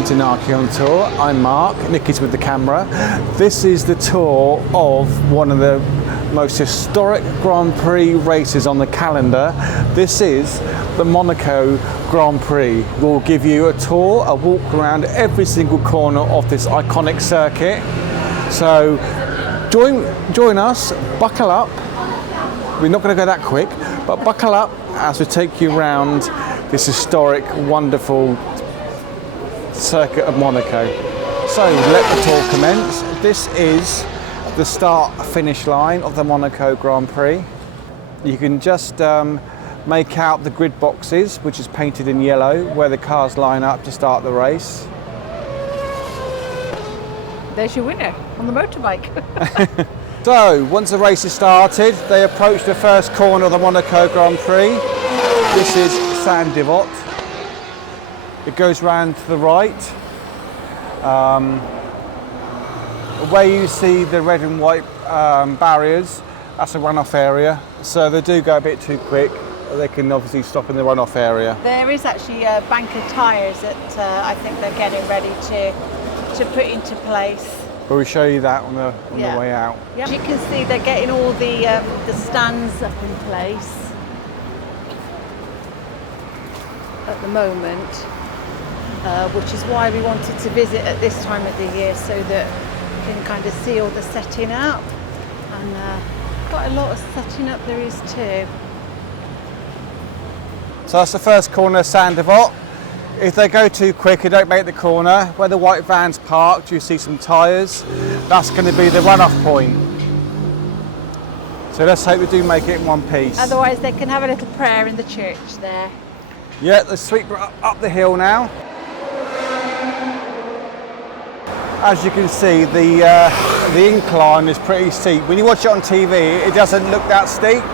Welcome to Nike on Tour. I'm Mark, Nikki's with the camera. This is the tour of one of the most historic Grand Prix races on the calendar. This is the Monaco Grand Prix. We'll give you a tour, a walk around every single corner of this iconic circuit. So join us, buckle up. We're not going to go that quick, but buckle up as we take you around this historic, wonderful circuit of Monaco. So let the tour commence. This is the start-finish line of the Monaco Grand Prix. You can just make out the grid boxes, which is painted in yellow, where the cars line up to start the race. There's your winner on the motorbike. So once the race is started, they approach the first corner of the Monaco Grand Prix. This is Saint-Devote. It goes round to the right. Where you see the red and white barriers, that's a runoff area. So they do go a bit too quick. They can obviously stop in the runoff area. There is actually a bank of tyres that I think they're getting ready to put into place. But we'll show you that on the way out. Yeah. As you can see, they're getting all the stands up in place at the moment, which is why we wanted to visit at this time of the year, so that we can kind of see all the setting up, and quite a lot of setting up there is too. So that's the first corner, Saint-Devote. If they go too quick and don't make the corner, where the white van's parked, you see some tyres. That's going to be the runoff point. So let's hope we do make it in one piece. Otherwise they can have a little prayer in the church there. Yeah, let's sweep up the hill now. As you can see, the incline is pretty steep. When you watch it on TV, it doesn't look that steep.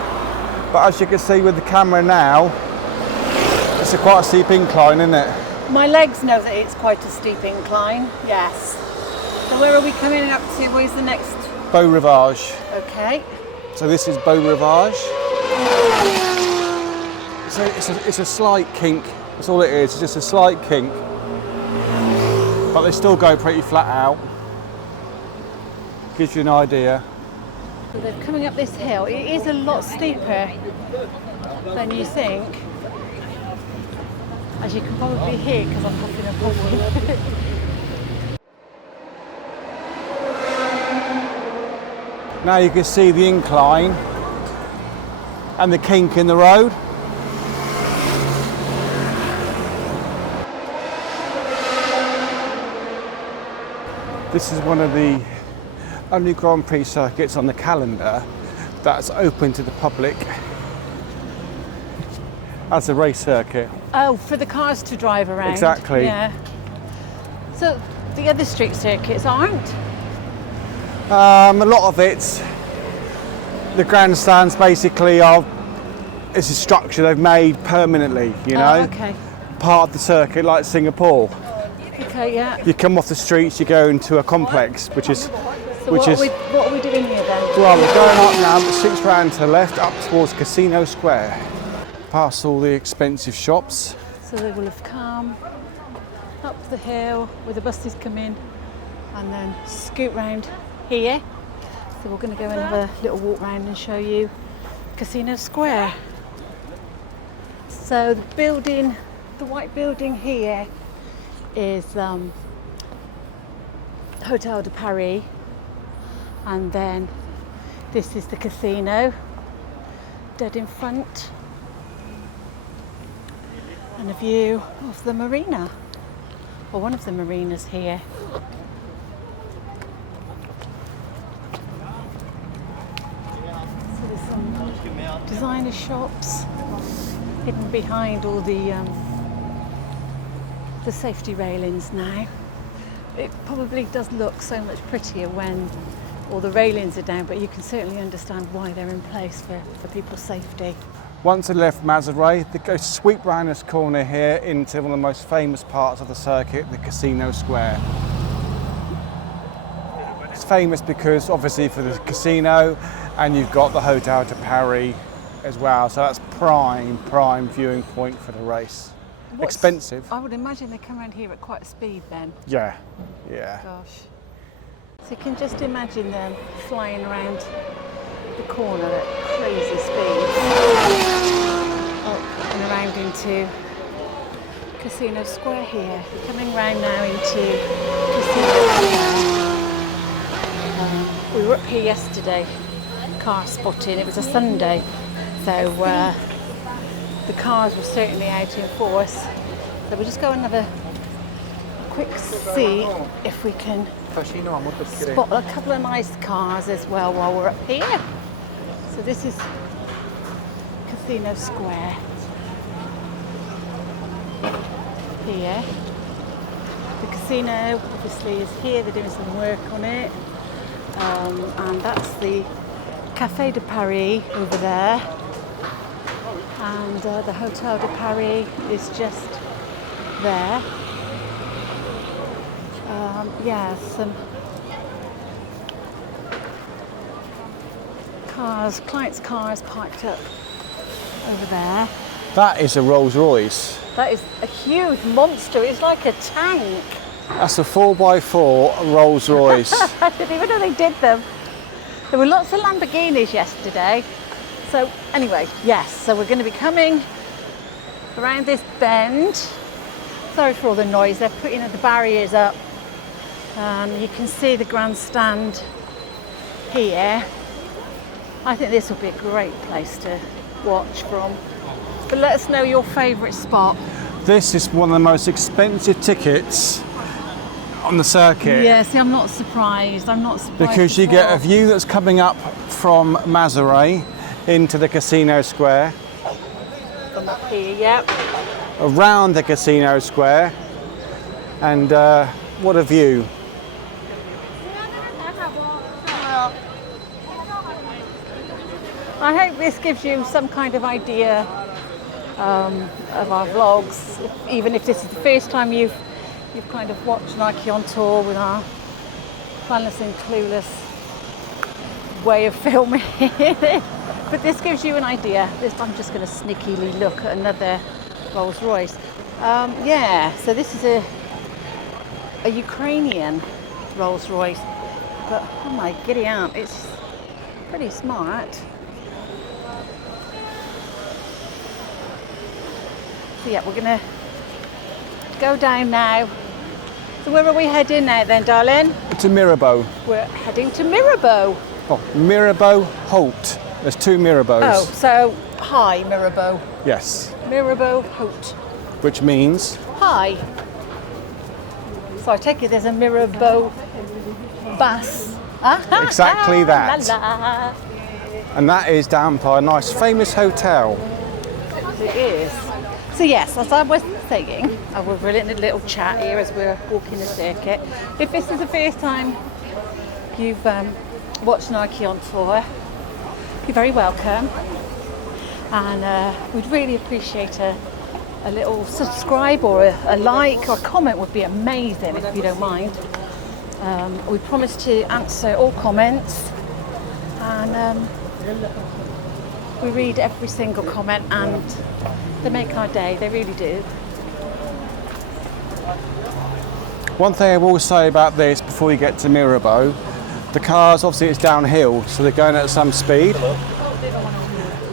But as you can see with the camera now, it's quite a steep incline, isn't it? My legs know that it's quite a steep incline, yes. So where are we coming up to? Where's the next? Beau Rivage. Okay. So this is Beau Rivage. It's a slight kink. That's all it is. It's just a slight kink. But they still go pretty flat out. Gives you an idea. So they're coming up this hill. It is a lot steeper than you think. As you can probably hear, because I'm puffing and puffing. Now you can see the incline and the kink in the road. This is one of the only Grand Prix circuits on the calendar that's open to the public as a race circuit. Oh, for the cars to drive around. Exactly. Yeah. So the other street circuits aren't? A lot of it, the grandstands basically it's a structure they've made permanently, you know? Oh, okay. Part of the circuit, like Singapore. Okay, yeah. You come off the streets, you go into a complex, which is... So what are we doing here then? Well, we're going up now, but switch round to the left, up towards Casino Square. Past all the expensive shops. So they will have come up the hill where the buses come in and then scoot round here. So we're going to go and have a little walk round and show you Casino Square. So the building, the white building here is Hôtel de Paris, and then this is the casino dead in front, and a view of the marina, or one of the marinas here. So there's some designer shops hidden behind all the safety railings now. It probably does look so much prettier when all the railings are down, but you can certainly understand why they're in place for people's safety. Once they left Maseratis, they go sweep round this corner here into one of the most famous parts of the circuit, the Casino Square. It's famous because obviously for the casino, and you've got the Hôtel de Paris as well, so that's prime viewing point for the race. expensive. I would imagine they come around here at quite a speed then. Yeah, yeah. Gosh. So you can just imagine them flying around the corner at crazy speed. Up and around into Casino Square here. We're coming round now into Casino Square. We were up here yesterday, car spotting. It was a Sunday, so the cars were certainly out in force. So we'll just go and have a quick see if we can spot a couple of nice cars as well while we're up here. So this is Casino Square here. The casino obviously is here, they're doing some work on it. And that's the Café de Paris over there. And the Hôtel de Paris is just there. Yeah, some cars, clients' cars parked up over there. That is a Rolls Royce. That is a huge monster. It's like a tank. That's a 4x4 Rolls Royce. I didn't even know they did them. There were lots of Lamborghinis yesterday. So anyway, yes, so we're going to be coming around this bend. Sorry for all the noise. They're putting the barriers up. You can see the grandstand here. I think this will be a great place to watch from. But let us know your favourite spot. This is one of the most expensive tickets on the circuit. Yeah, see, I'm not surprised. I'm not surprised. Because you get a view that's coming up from Maseratis into the Casino Square. From up here, yep. Around the Casino Square. And what a view. I hope this gives you some kind of idea of our vlogs, even if this is the first time you've kind of watched Nike on tour with our planless and clueless way of filming. But this gives you an idea. I'm just going to sneakily look at another Rolls Royce. Yeah, so this is a Ukrainian Rolls Royce, but oh my giddy aunt, it's pretty smart. So yeah, we're gonna go down now. So where are we heading now then, darling? To Mirabeau. We're heading to Mirabeau. Oh, Mirabeau Holt. There's two Mirabeaus. Oh, so hi Mirabeau. Yes. Mirabeau Holt. Which means? Hi. So I take it there's a Mirabeau bus. Exactly that. La, la. And that is down by a nice famous hotel. It is. So yes, as I was saying, we're in a little chat here as we're walking the circuit. If this is the first time you've watched Nike on tour, you're very welcome. And we'd really appreciate a little subscribe or a like or a comment would be amazing if you don't mind. We promise to answer all comments, and we read every single comment, and they make our day, they really do. One thing I will say about this before you get to Mirabeau, the cars, obviously it's downhill, so they're going at some speed.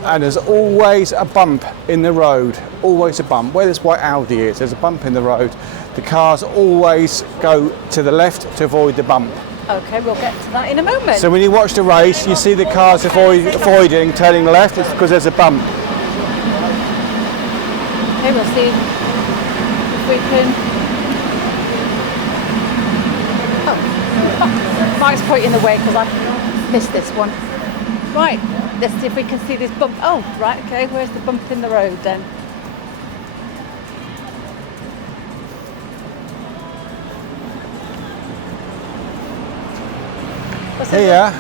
And there's always a bump in the road, always a bump. Where this white Audi is, there's a bump in the road. The cars always go to the left to avoid the bump. Okay, we'll get to that in a moment. So when you watch the race, you see the cars avoiding turning left, it's because there's a bump. Okay, we'll see if we can... Oh, Mike's pointing the way because I missed this one. Right, let's see if we can see this bump. Oh, right, okay, where's the bump in the road then? Here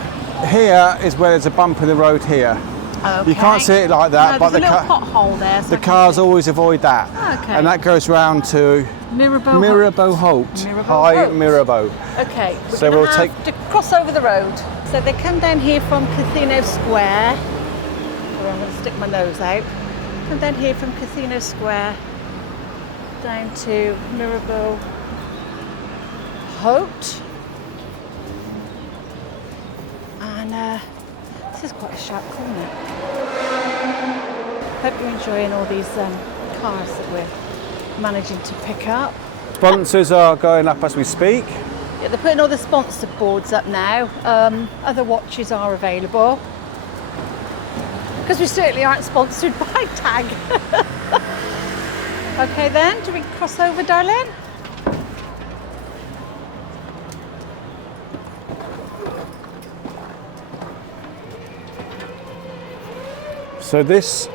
is where there's a bump in the road here. Okay. You can't see it like that, no, but there's a little pothole there. So the cars always avoid that. Okay. And that goes round to Mirabeau Holt. Hi, Mirabeau. Okay, So we'll take to cross over the road. So they come down here from Casino Square. Where I'm going to stick my nose out. Come down here from Casino Square down to Mirabeau Haute. And this is quite a sharp corner. Hope you're enjoying all these cars that we're managing to pick up. Sponsors are going up as we speak. Yeah, they're putting all the sponsor boards up now. Other watches are available. Because we certainly aren't sponsored by TAG. Okay then, do we cross over, darling? So this,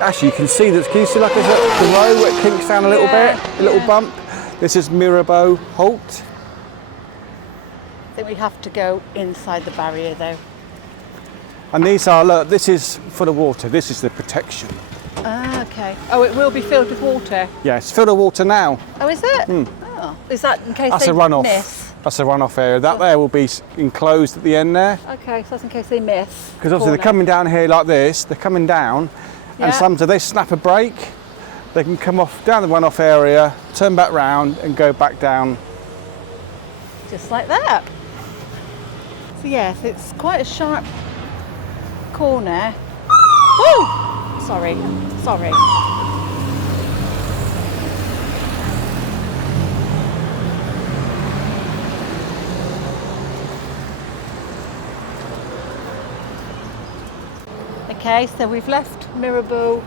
actually you can see that, can you see like there's the row where it kinks down a little bit, a little bump? This is Mirabeau Haute. I think we have to go inside the barrier though. And these are, look, this is for the water, this is the protection. Ah, okay. Oh, it will be filled with water? Yeah, it's filled with water now. Oh, is it? Oh, is that in case That's they a runoff. miss? That's a runoff area. That there will be enclosed at the end there. Okay, so that's in case they miss. Because obviously they're coming down here like this, they're coming down, and sometimes if they snap a brake, they can come off down the runoff area, turn back round and go back down. Just like that. So yes, it's quite a sharp corner. Woo! Sorry. Okay, so we've left Mirabeau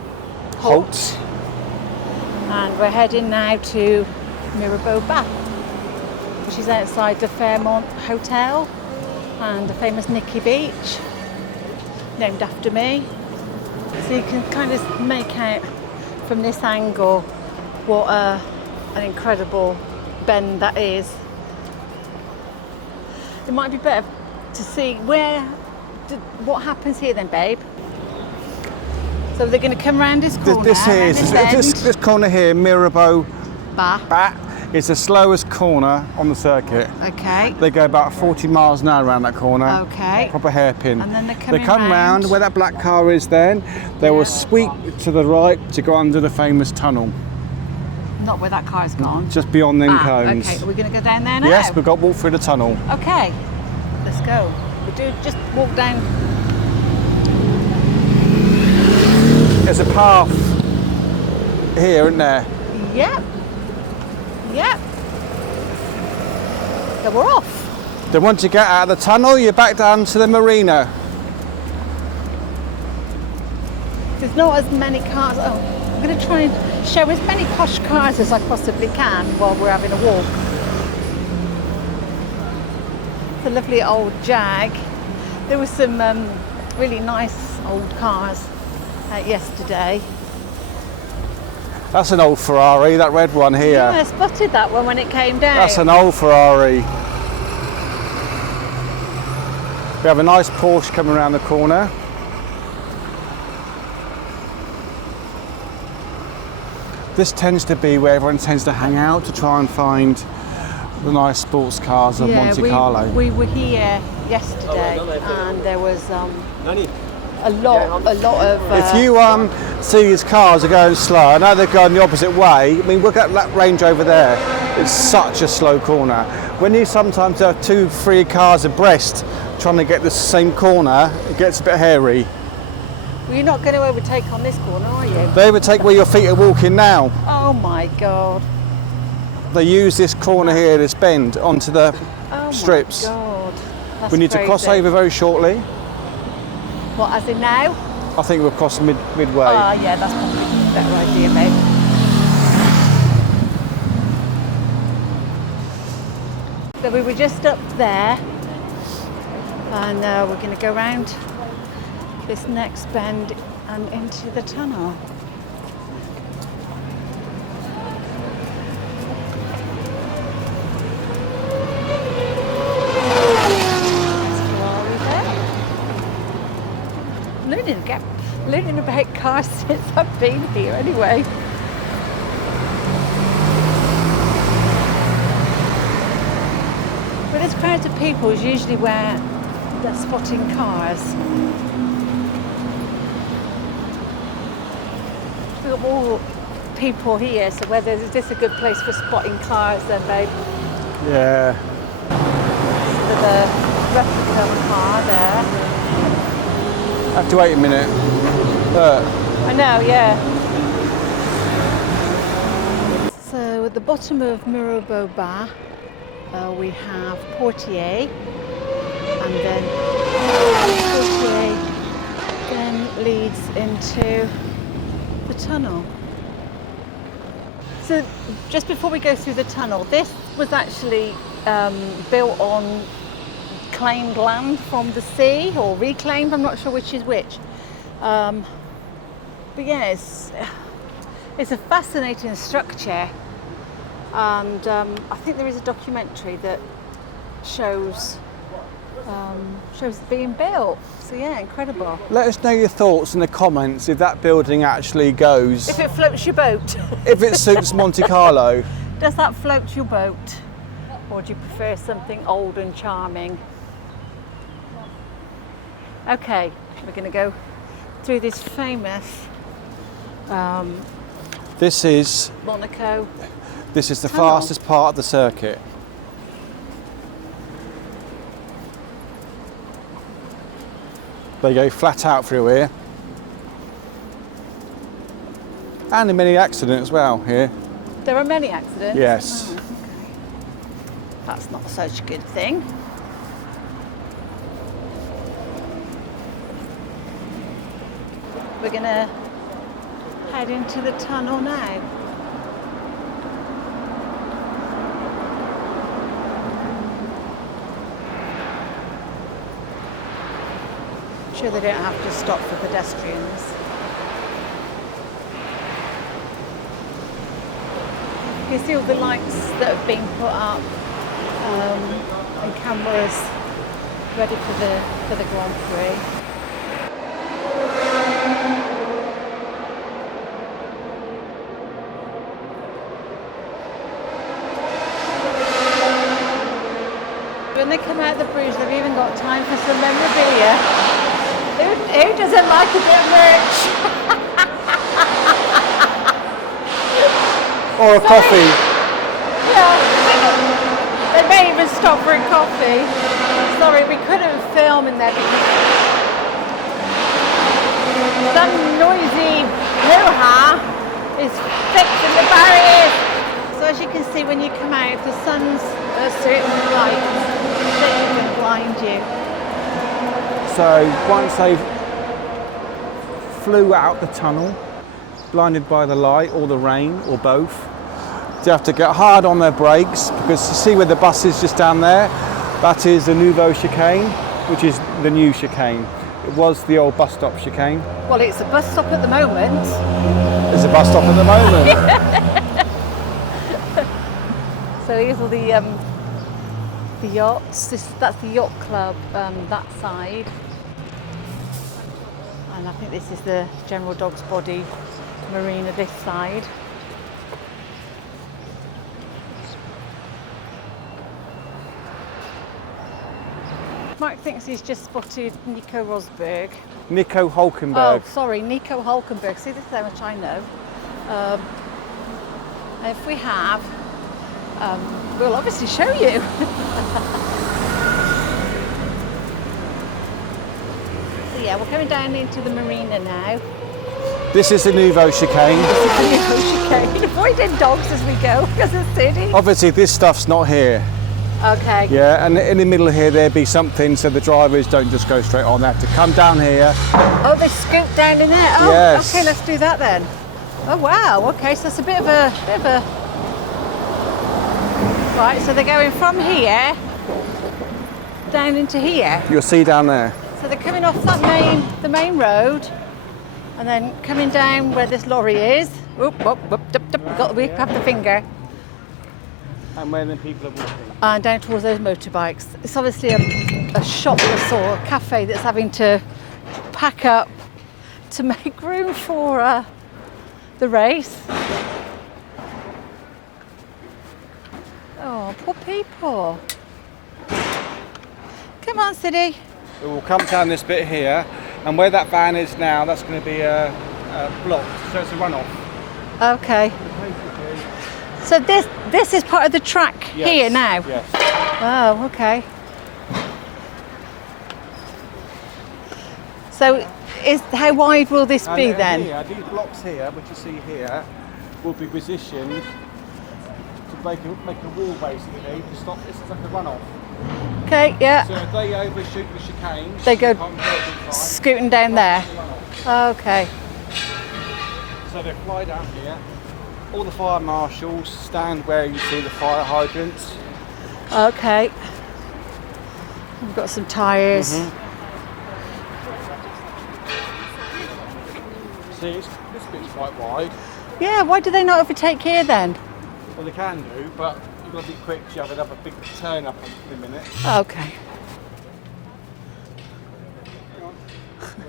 Haute. And we're heading now to Mirabeau Bas, which is outside the Fairmont Hotel and the famous Nikki Beach, named after me. So you can kind of make out from this angle what an incredible bend that is. It might be better to see what happens here then, babe. So they're going to come round this corner. This corner here, Mirabeau Bas, is the slowest corner on the circuit. Okay. They go about 40 miles an hour around that corner. Okay. Proper hairpin. And then they're they come round where that black car is then. They will sweep to the right to go under the famous tunnel. Not where that car's gone. Just beyond them cones. Okay, are we going to go down there now? Yes, we've got to walk through the tunnel. Okay, let's go. We do just walk down. There's a path here, isn't there? Yep. So we're off. Then once you get out of the tunnel, you're back down to the marina. There's not as many cars. Oh, I'm going to try and show as many posh cars as I possibly can while we're having a walk. It's a lovely old Jag. There was some really nice old cars out yesterday. That's an old Ferrari, that red one here. Yeah, I spotted that one when it came down. That's an old Ferrari. We have a nice Porsche coming around the corner. This tends to be where everyone tends to hang out to try and find the nice sports cars of Monte Carlo. We were here yesterday and there was a lot of... if you see these cars are going slow, I know they're going the opposite way. I mean, look at that Range over there. It's such a slow corner. When you sometimes have 2-3 cars abreast trying to get the same corner, it gets a bit hairy. Well, you're not going to overtake on this corner, are you? They overtake where your feet are walking now. Oh my God. They use this corner here, this bend, onto the strips. Oh my God. That's We need to cross over very shortly. What, as in now? I think we'll cross midway. Ah, yeah, that's probably a better idea, mate. So we were just up there, and we're going to go around this next bend and into the tunnel. Learning about cars since I've been here anyway. But this crowd of people is usually where they're spotting cars. We've got more people here, so whether is this a good place for spotting cars then, babe? Yeah. With a replica car there. Have to wait a minute. Look. I know, yeah. So at the bottom of Mirabeau Bar, we have Portier, and then Portier then leads into the tunnel. So just before we go through the tunnel, this was actually built on claimed land from the sea, or reclaimed, I'm not sure which is which. But yeah, it's a fascinating structure, and I think there is a documentary that shows it being built. So yeah, incredible. Let us know your thoughts in the comments if that building actually goes. If it floats your boat. If it suits Monte Carlo. Does that float your boat? Or do you prefer something old and charming? Okay, we're going to go through this famous This is Monaco. This is the tunnel. fastest part of the circuit. They go flat out through here. And a mini accident as well here. There are many accidents? Yes. Oh, okay. That's not such a good thing. We're going to head into the tunnel now. Sure they don't have to stop for pedestrians. You can see all the lights that have been put up and cameras ready for the Grand Prix. When they come out the bridge, they've even got time for some memorabilia. Who doesn't like a bit of merch? Or a coffee. Yeah, they may even stop for a coffee. Sorry, we couldn't film in there because some noisy hoo-ha is fixing the barriers. So as you can see, when you come out, if the sun's a certain light, they can blind you. So once they flew out the tunnel, blinded by the light or the rain or both, they have to get hard on their brakes, because you see where the bus is just down there, that is the Nouveau chicane, which is the new chicane. It was the old bus stop chicane. Well, it's a bus stop at the moment. It's a bus stop at the moment. So here's all the yachts. That's the yacht club, that side. And I think this is the General Dog's Body Marina this side. Mark thinks he's just spotted Nico Rosberg. Nico Hulkenberg. Oh, sorry, Nico Hulkenberg. See, this is how much I know. If we have, we'll obviously show you. So yeah, we're coming down into the marina now. This is the Nouveau chicane. This is the Nouveau chicane. Avoiding dogs as we go, because it's city. Obviously this stuff's not here. Okay. Yeah, and in the middle here there'd be something so the drivers don't just go straight on. They have to come down here. Oh, they scoop down in there. Oh, yes. Okay, let's do that then. Oh wow. Okay, so it's a bit of a. Right, so they're going from here down into here. You'll see down there. So they're coming off that the main road, and then coming down where this lorry is. Oop, oop, oop, got the whip, have the finger. And where the people are walking. And down towards those motorbikes. It's obviously a shopless or a cafe that's having to pack up to make room for the race. Oh, poor people. Come on, Siddy. We'll come down this bit here, and where that van is now, that's going to be blocked, so it's a runoff. Okay. So this is part of the track here now? Yes. Oh, okay. So how wide will this be then? Here, these blocks here, which you see here, will be positioned to make a wall basically to stop. This is like a runoff. Okay, yeah. So if they overshoot the chicanes, They go scooting down there. Okay. So they fly down here. All the fire marshals stand where you see the fire hydrants. Okay. We've got some tyres. See, this bit's quite wide. Yeah, why do they not overtake here then? Well, they can do, but you've got to be quick. You have another big turn up in a minute. Okay.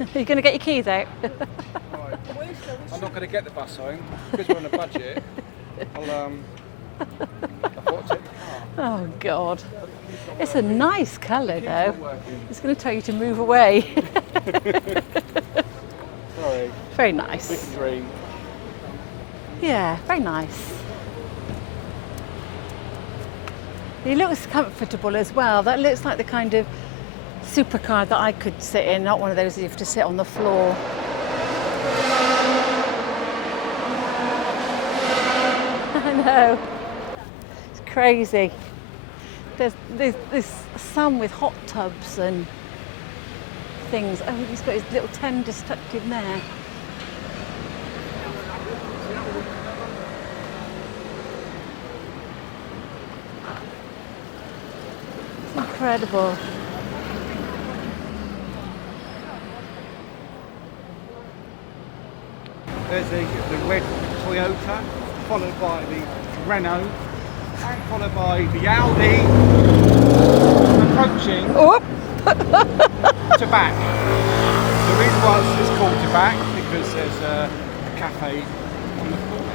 Are you going to get your keys out? I'm not going to get the bus home because we're on a budget. I'll thought take the car. Oh God. It's a nice colour though. It's going to tell you to move away. Sorry. Very nice. Big dream. Yeah, very nice. It looks comfortable as well. That looks like the kind of supercar that I could sit in, not one of those you have to sit on the floor. I know. It's crazy. There's some with hot tubs and things. Oh, he's got his little tenders tucked in there. It's incredible. There's the red Toyota, followed by the Renault, and followed by the Audi, approaching to back. The reason why it's called to back because there's a cafe on the corner.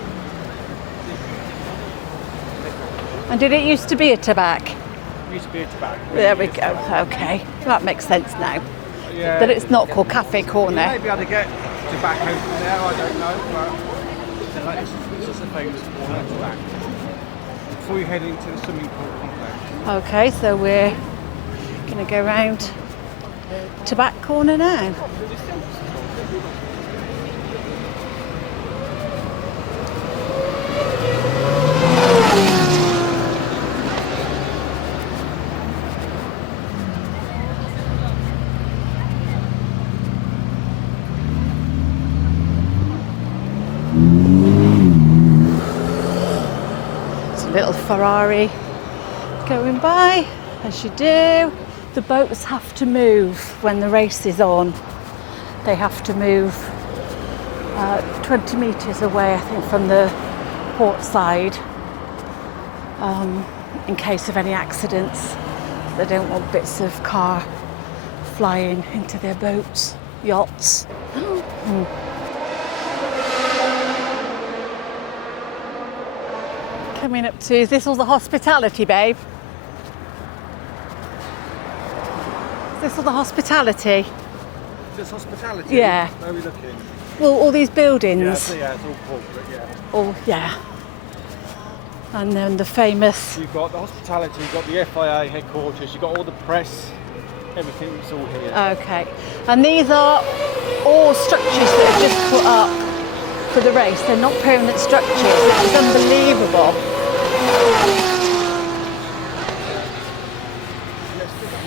And did it used to be a tobacco? It used to be a tobacco. There we go. Okay, that makes sense now. Yeah, But it's not called Cafe you Corner. may be able to get tobacco from there, I don't know, but this is a famous corner of tobacco. Before you head into the swimming pool complex. Okay, so we're going to go round Tobacco Corner now. Little Ferrari going by, as you do. The boats have to move when the race is on. They have to move 20 metres away, I think, from the port side in case of any accidents. They don't want bits of car flying into their boats, yachts. Coming up to, is this all the hospitality, babe? Is this all the hospitality? Is this hospitality? Yeah. Where are we looking? Well, all these buildings. Yeah, so yeah, it's all corporate, yeah. Oh, yeah. And then the famous. You've got the hospitality, you've got the FIA headquarters, you've got all the press, everything's all here. Okay. And these are all structures that are just put up for the race. They're not permanent structures. It's unbelievable.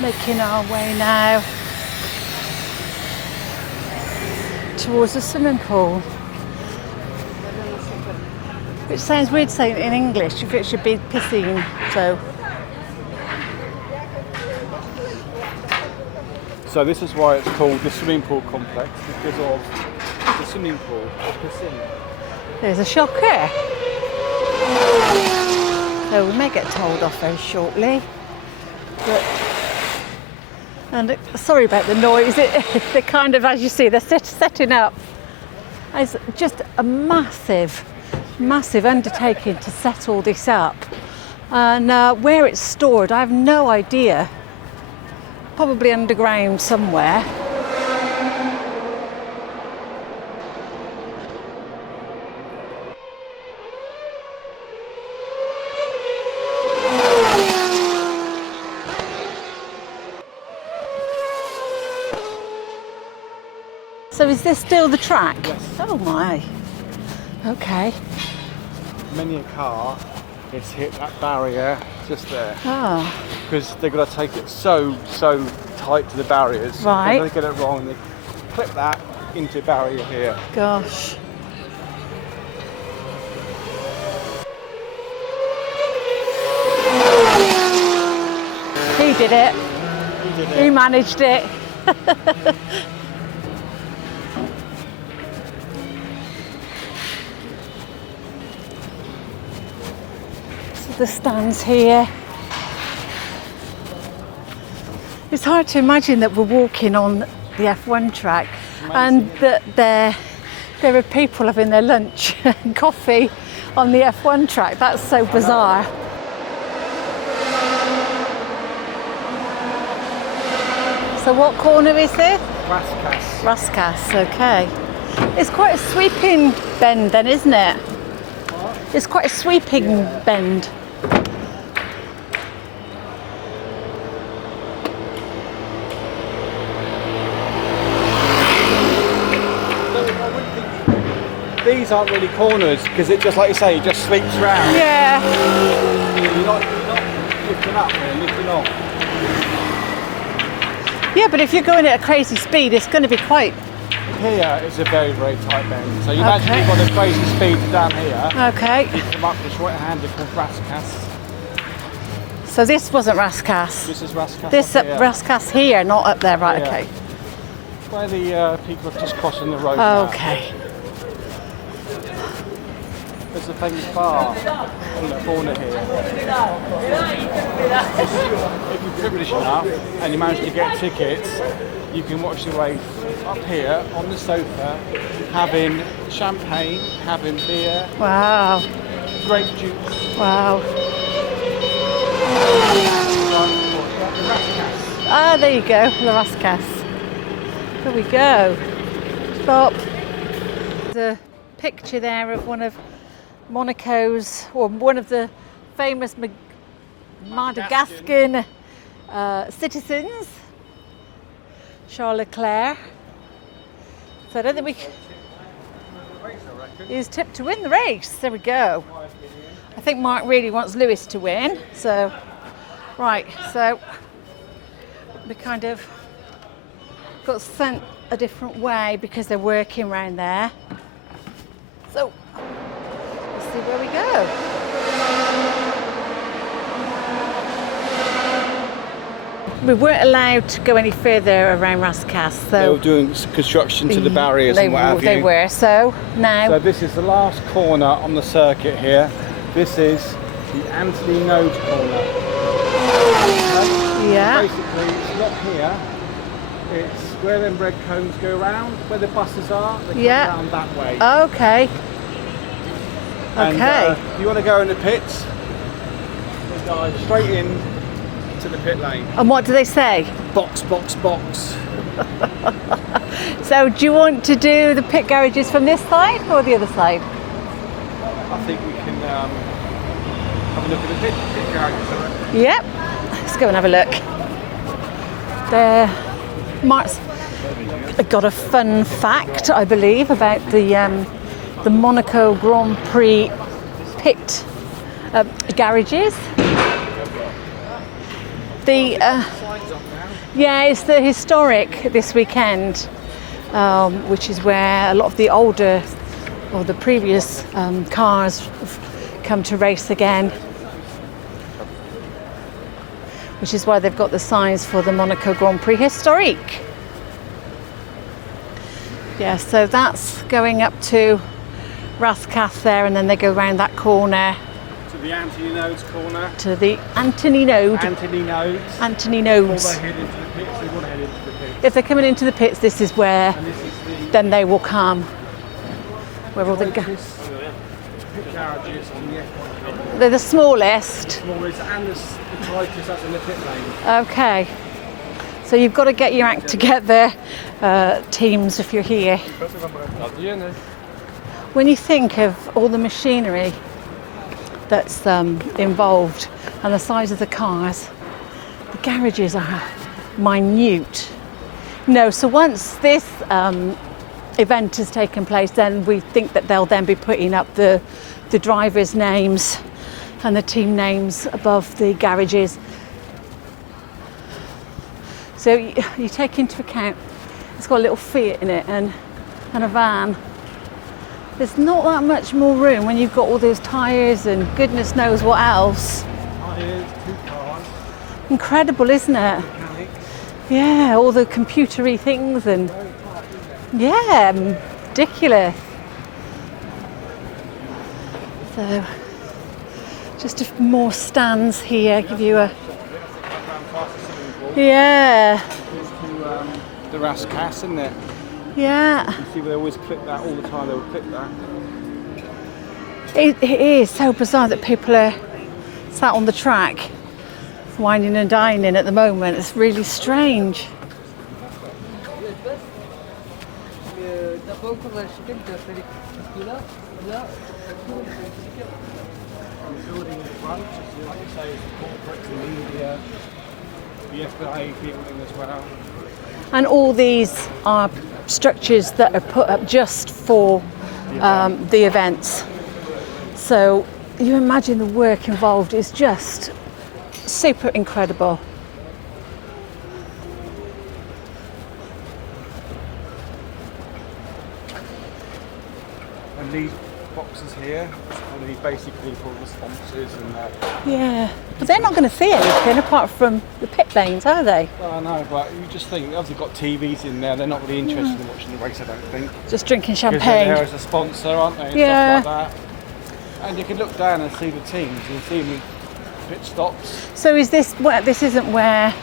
Making our way now towards the swimming pool. Which sounds weird saying it in English, if it should be piscine, so. So this is why it's called the swimming pool complex, because of the swimming pool, the piscine. There's a shocker. So we may get told off very shortly. But, and sorry about the noise, they're kind of, as you see, they're setting up. It's just a massive undertaking to set all this up. And where it's stored, I have no idea. Probably underground somewhere. So is this still the track? Yes. Oh my. Okay. Many a car has hit that barrier just there. Oh. Because they've got to take it so tight to the barriers. Right. If they get it wrong, they clip that into a barrier here. Gosh. He did it. He did it. He managed it. So the stands here. It's hard to imagine that we're walking on the F1 track and that there are people having their lunch and coffee on the F1 track. That's so bizarre. So what corner is this? Raskas. Raskas, okay. It's quite a sweeping bend then, isn't it? It's quite a sweeping bend. These aren't really corners because it just, like you say, it just sweeps round. Yeah. You're not lifting up here, lifting off. Yeah, but if you're going at a crazy speed, it's going to be quite... Here is a very tight bend. So you imagine Okay. you've got a crazy speed down here. Okay. You come up this right-hander called Raskas. So this wasn't Raskas. This is Raskas. This up at here. Raskas here, not up there, right? Yeah. Okay. Where the people are just crossing the road now. Okay. There's a famous bar on the corner here. If you're privileged enough and you manage to get tickets, you can watch the race up here on the sofa, having champagne, having beer, Wow. grape juice. Wow. Ah, there you go, the Raskas. There we go. Stop. The picture there of one of Monaco's, or one of the famous Madagascan citizens, Charles Leclerc. So I don't think we... He's tipped to win the race. There we go. I think Mark really wants Lewis to win. So, right, so we kind of got sent a different way because they're working around there. So, let's see where we go. We weren't allowed to go any further around Raskas, so They were doing construction to the barriers and what have you. They were, so now... So this is the last corner on the circuit here. This is the Anthony Node corner. yeah, Basically, it's not here. It's where them red cones go round, where the buses are. They come Yeah. round that way. okay. And, Okay. you want to go in the pits? We dive straight in to the pit lane. And what do they say? Box, box, box. So do you want to do the pit garages from this side or the other side? I think we can have a look at the pit garages. Yep. Let's go and have a look. There, Mark's got a fun fact, I believe, about the Monaco Grand Prix pit garages. Yeah, it's the historic this weekend, which is where a lot of the older or the previous cars have come to race again, which is why they've got the signs for the Monaco Grand Prix Historique. Yeah, so that's going up to Raskas there, and then they go around that corner To the Anthony Nodes corner. to the Anthony Node. Anthony Nodes. Anthony Before Nodes. they head into the pits, they want to head into the pits. If they're coming into the pits, this is where And this is the then they will come. Where all the tightest pit garages on the F1. they're the smallest. Smallest and the tightest that's in the pit lane. Okay. So you've got to get your act together, teams, if you're here. When you think of all the machinery that's involved and the size of the cars, the garages are minute. No, so once this event has taken place, then we think that they'll then be putting up the drivers' names and the team names above the garages. So you take into account it's got a little Fiat in it and a van. There's not that much more room when you've got all those tyres and goodness knows what else. Tyres, 2 cars. Incredible, isn't it? Mechanics. Yeah, all the computery things and yeah, ridiculous. So, just more stands here. Give you a yeah. The Rascas, isn't it? Yeah. You see, they always clip that all the time. They will clip that. It is so bizarre that people are sat on the track, whining and dining at the moment. It's really strange. Building in front, like you say, is the corporate, the media, the FIA building as well. And all these are structures that are put up just for the events. So you imagine the work involved is just super incredible. And these boxes here, are basically for the sponsors and Yeah, but they're not going to see anything apart from the pit lanes, are they? well, I know, but you just think, obviously got TVs in there, they're not really interested in watching the race, I don't think. Just drinking Because they're champagne. there as a sponsor, aren't they? And Yeah. stuff like that. And you can look down and see the teams, you see them in pit stops. So is this where, this isn't where,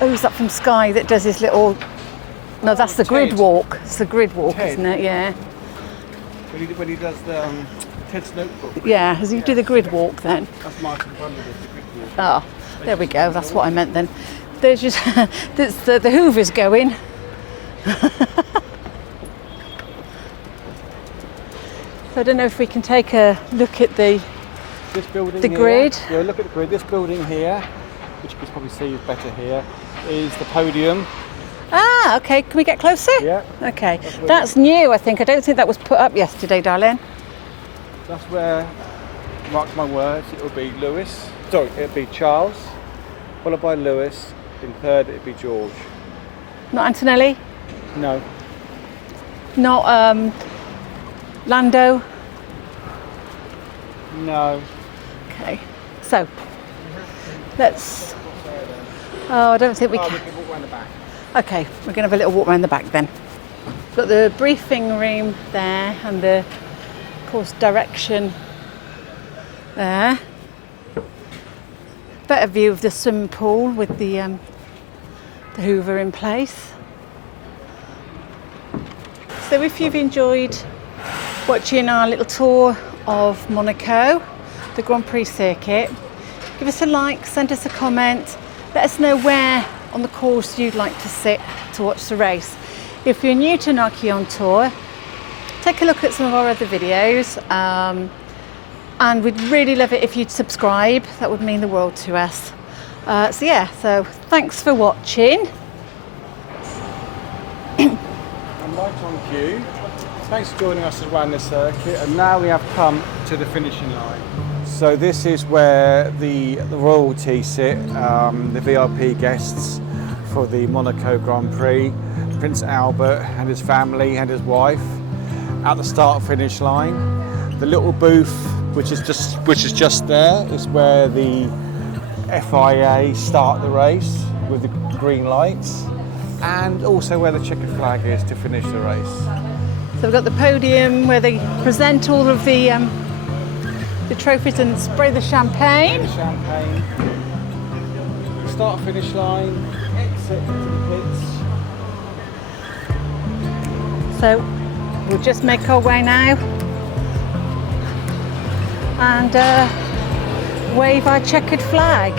who's that from Sky that does his little, no, that's the grid Ted. walk. It's the grid walk, Ted. isn't it? Yeah. When he does the Ted's notebook. Yeah, as you do the grid walk then. That's Martin Brundle, the grid walk. Oh, there we go. That's what I meant then. There's just there's the Hoover's going. So I don't know if we can take a look at the This building The here, grid. Yeah, look at the grid. This building here, which you can probably see is better here, is the podium. Ah, okay. Can we get closer? Yeah. Okay. That's where That's new, I think. I don't think that was put up yesterday, darling. That's where, mark my words, it'll be Lewis. Sorry, it'll be Charles, followed by Lewis. In third, it'll be George. Not Antonelli? No. Not Lando? No. Okay. So, let's... Oh, I don't think we Oh, can... we can walk around the back. Okay, we're going to have a little walk around the back then. Got the briefing room there and the, of course, direction there. Better view of the swimming pool with the Hoover in place. So if you've enjoyed watching our little tour of Monaco, the Grand Prix circuit, give us a like, send us a comment, let us know where on the course you'd like to sit to watch the race. If you're new to Nikki on Tour, take a look at some of our other videos, and we'd really love it if you'd subscribe. That would mean the world to us. So thanks for watching. I'm right on cue. Thanks for joining us around the circuit, and now we have come to the finishing line. So this is where the royalty sit, the VIP guests for the Monaco Grand Prix. Prince Albert and his family and his wife at the start-finish line. The little booth, which is just there, is where the FIA start the race with the green lights, and also where the checkered flag is to finish the race. So we've got the podium where they present all of the trophies and spray the champagne. Champagne. Start finish line, exit to the pits. So we'll just make our way now and wave our checkered flag.